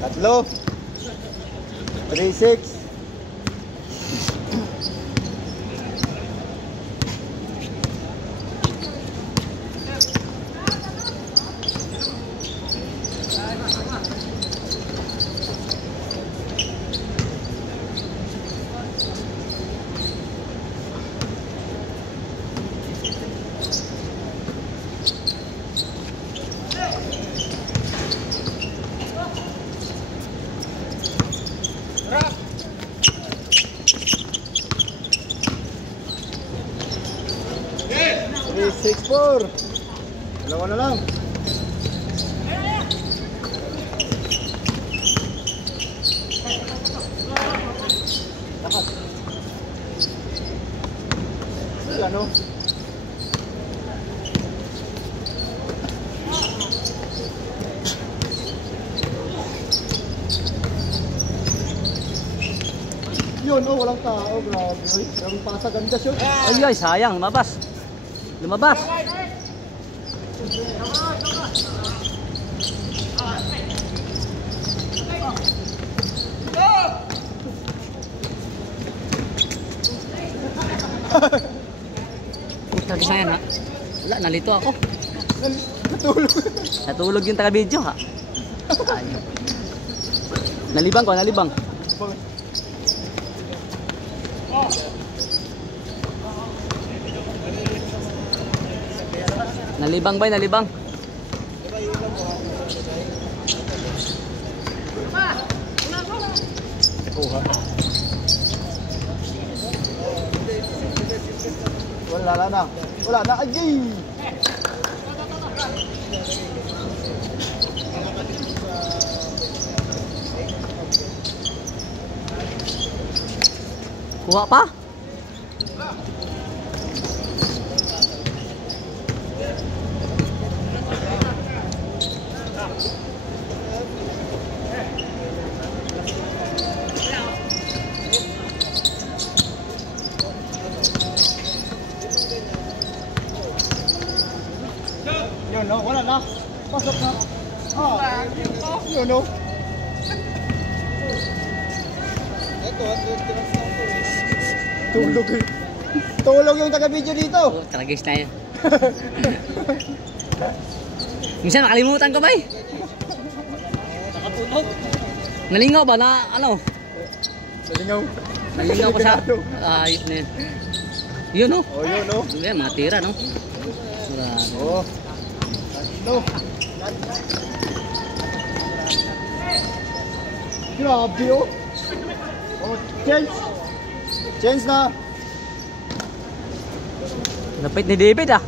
Tatlo. 3-6. Six, 4. Dalawa na lang. Lakas. Ano? Yun, oh, walang tao. Grabe. Ang pasa ganda siya. Ay, sayang. Lumabas. Lumabas. Puta saya na. Wala, nalito ako. Natulog. Natulog yung taga-video ha. Ayun. Nalibang ko, nalibang. Nalibang ba? Nalibang. Wala na. Wala na. Ay! Kuha pa? Yun, no? Wala na. Pasok na. Ah, yun, no? Tulog. Tulog yung taga-video dito. Oh, tragis na yun. Minsan nakalimutan ko ba eh? Nakatunog. Nalingaw ba na ano? Nalingaw. Nalingaw ko sa... Ayop na yun. Yun no? Oh, yun, no? Yan, mga tira no? Oh. No. Grabe, oh. Oh, change. Change na. Lapit ni David ah.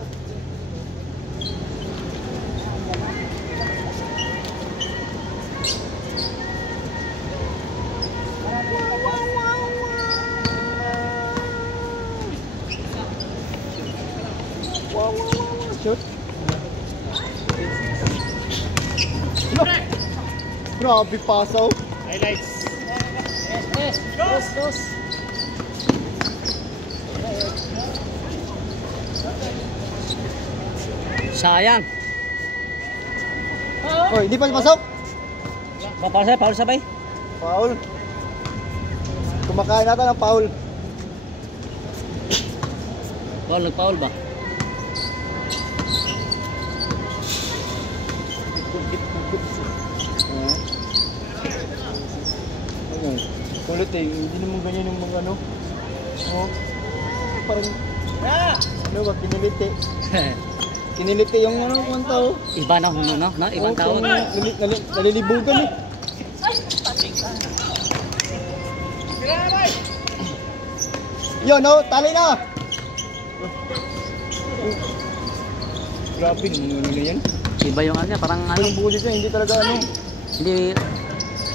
Wow. Shoot. No. Grabe pasaw. Highlights. Dos. Sayang. Oh, hindi pa pasok. Paul sabay. Foul. Kumakain natin ng foul. Paul, nag-foul ba? Kulit eh, hindi naman ganyan yung mga ano. Oh, parang ano ba, kiniliti. Kiniliti yung ano, kung tao. Iba na huno no? Ibang tawag. Nalilibugan eh. Yo, no, tali na. Grabe, ano na yan? Iba yung ano, parang ano. Yung bulis niya, hindi talaga ano. Hindi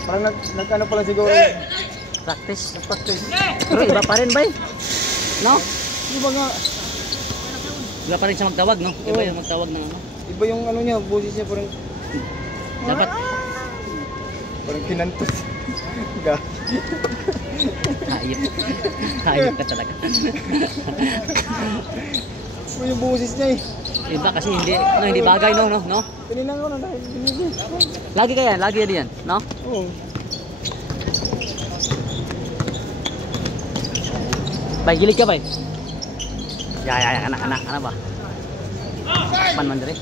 Parang nag-ano pala siguro. practice. Practice. Pero iba pa rin ba eh? No? Yung mga, Iba pa rin siya magtawag no? Iba yung magtawag ng ano. iba yung ano niya, bulis niya parang Dapat parang kinantos. Gag. hayop. Hayop ka talaga. Yung busis niya eh. Iba kasi hindi bagay no? Pininang ko na dahil binili. Lagi yan, no? Oo. Bay, gilid ka bay. Ya, anak ba? Man dire.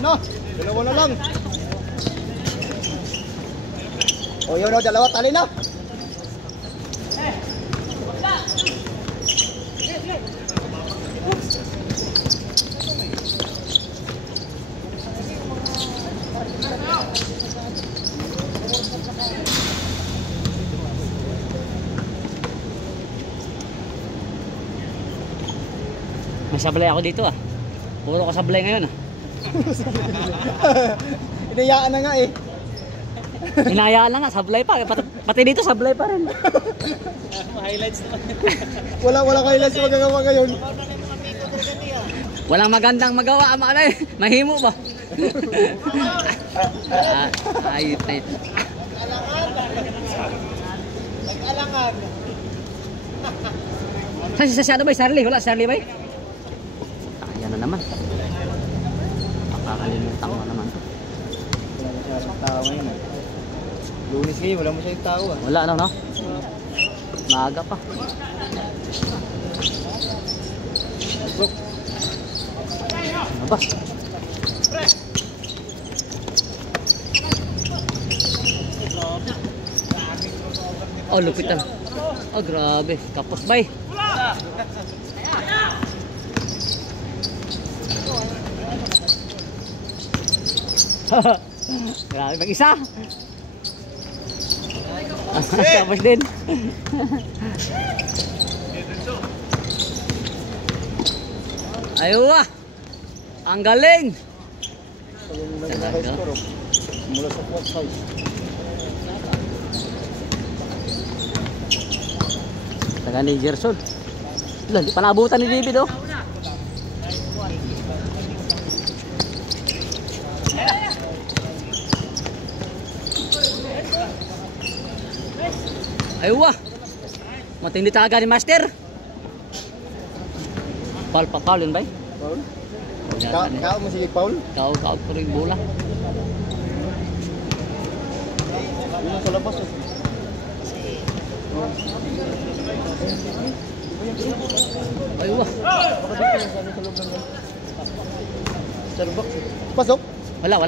No, dalawa na lang. O yun o, dalawa, tali na. May sablay ako dito ah. Puro kasablay ngayon ah. Inayaan na nga eh. Hinayaan lang nga, sablay pa. Pati dito sablay pa rin. Wala highlights magagawa ngayon. Walang magandang magawa ama na eh. Mahimo ba? Ayut na ito. Nag-alangan. Sa ano ba? Charlie? Wala Charlie ba? Ayan na naman. Makakalimutan ko naman to. Wala masyadong tao ngayon eh. Lunes ngayon, wala masyadong tao ah. Wala no? Maaga pa. Bro. Ano ba? Oh, lupit na. Oh, grabe. Kapos bay. Grabe, mag-isa. Tapos din. Ayun ah. Ang galing. Talaga? Mula sa quad size. Taga ni Gerson. Lali, panabutan ni David oh. Aywa. Matindi taga ni Master. Paul yun ba? Paul? Kau mo sige Paul? Kau ko rin bola. Yun ang sa labas eh. Aywa. Baka dito lang sabi sa loob ng Starbucks. Pasok? Wala.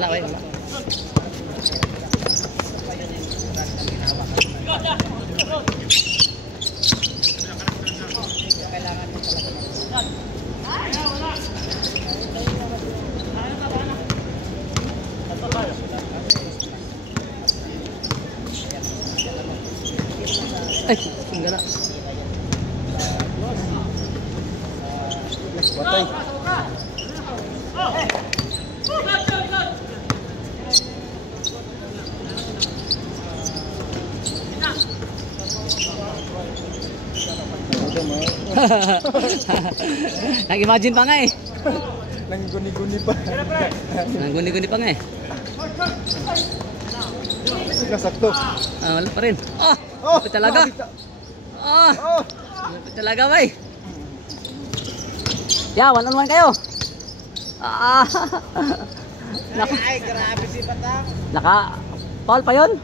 Ay, enggak lah. Patay. Nag-imagine pa nga eh. Nangguni-guni pa. Nangguni-guni pa nga eh. Nasakto. Wala pa rin. Oh, Lapit talaga. Oh. Lapit talaga bay. Ya, 1-on-1 kayo. Ay, grabe si Patang. Paul pa yun?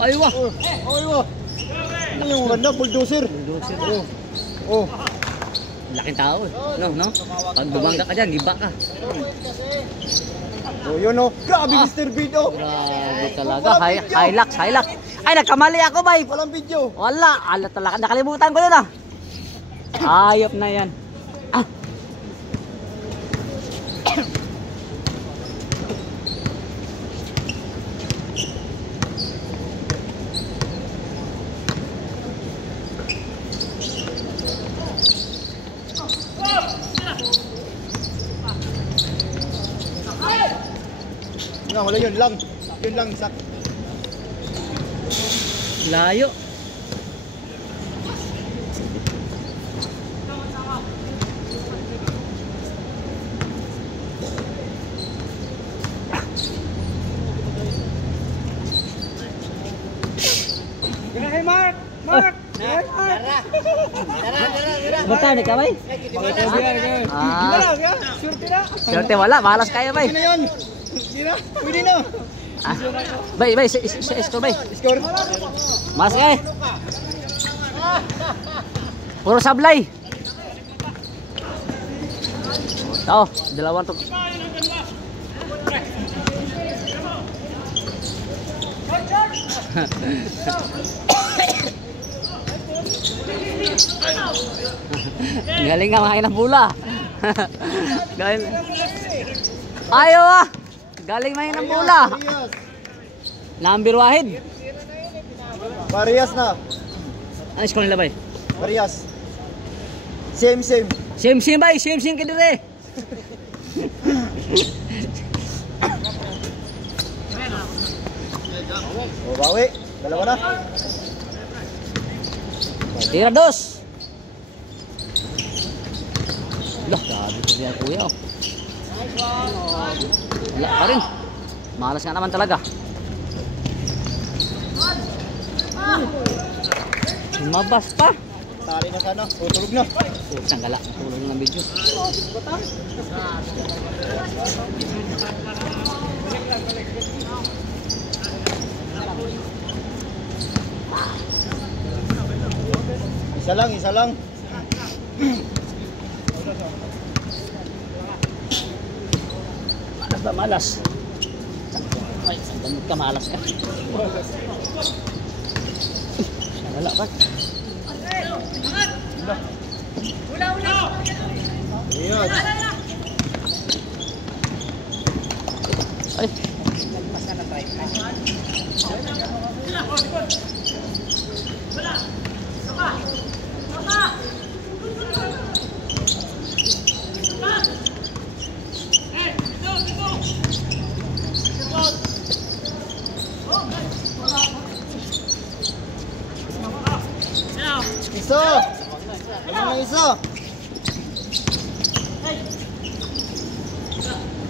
Aywa. Aywa. Ano yung ganda? Bulldozer. Oh. Laking tao eh. No? Pag bumangga ka dyan, giba ka. Oh, yun oh. Grabe Mr. Bido. Grabe talaga. Hilux. Ay, nagkamali ako bay. Walang video. Wala. Talaga. Nakalimutan ko yun ah. Ayop na yan. Nga, wala yun lang. Yun lang, sak. Layo. Hey, Mark! Mark! Hey, Mark! Bata ni kamay. Ah, swerte wala, malas kayo bay. Pwede na yun! Pwede na! Ah. Bay, score bay. Score! Malas kayo. Puro sablay. Oh, dalawa to. Galing nga makain ng bula. Galing. Ayaw ah. Galing main ng bula. Number wahid. Parehas na. Ano score nila bay? Parehas. Same. Same bay, same ka dire. O, bawi. Dalawa na. Tira dos. Loh, grabe ko siya kuya. Oh. Wala pa rin. Malas nga naman talaga. Mabas pa. Tali na sana. O, tulog na. Isang gala. Tulong ng video. Isa lang. Malas ba malas? Ay, sandamot ka malas ka. Wala pa. Ayun. Ay. Isa. Ano na isa?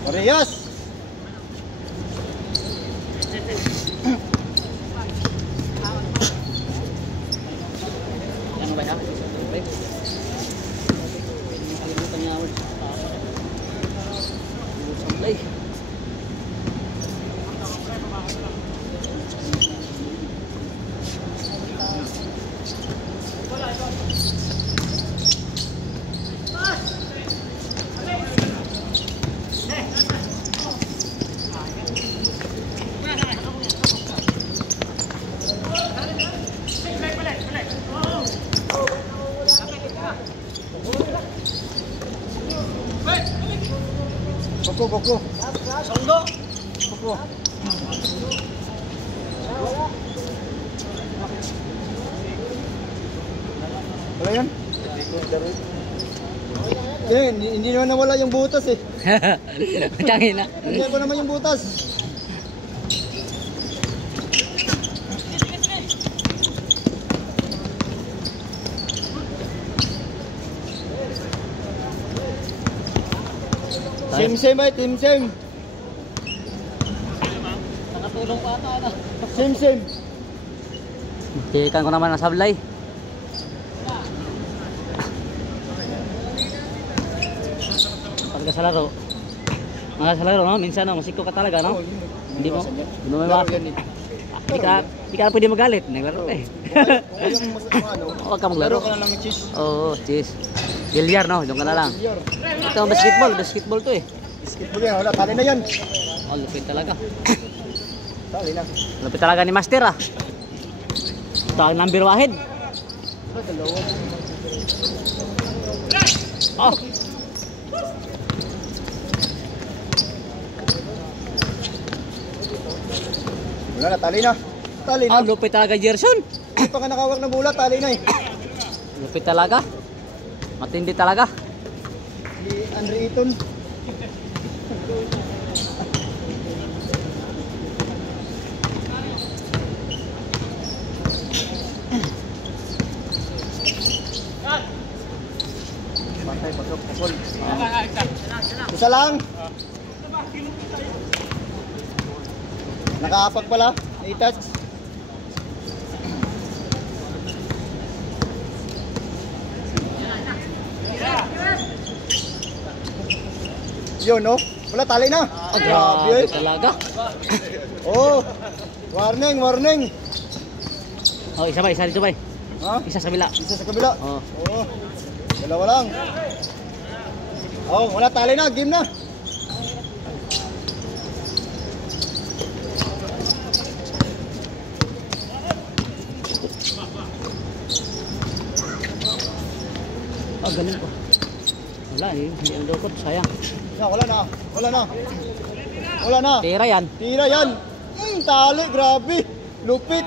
Parehas. Ano ba yan? Baik. Nakalimutan niya ako. Sablay. Boko. Songgo. Boko. Wala yan? Hindi naman nawala yung butas eh. Tangin na. Hindi ko naman yung butas. Same ay, team same. Nakatulong pa ata na. Same. Tikan ko naman ang sablay. Pagka sa laro. Mga sa laro, no? Minsan no, musiko ka talaga, no? Hindi mo may maka. Hindi ka pwede magalit. Naglaro ka eh. Huwag ka maglaro. Laro ka na lang ng cheese. Oo, cheese. Bilyar, no? Doon ka na lang. Ito, basketball to eh. Basketball yan, wala. Tali na yan. Oh, lupit talaga. Tali na. Lupit talaga ni Master ah. Ito ang number wahid. Oh. Wala na, tali na. Tali na. Ah, lupit talaga Gerson. Hindi pa nga nakawak ng bola, tali na eh. Lupit talaga. Matindi talaga. Si Andre Eaton. Full. Isa lang. Nakaapag pala. Na-touch. Yun, no? Wala, tali na. Oh, grabe talaga. Oh, warning, warning. Oh, isa ba? Isa dito ba? Ha? Isa sa kabila. Isa sa kabila. Oh. Oo. Dalawa lang. Oh, wala, tali na. Game na. Ah, galing ko. Wala, hindi ang dokot. Sayang. Wala na. Wala na. Wala na. Tira yan. Tira yan. Tali, grabe. Lupit.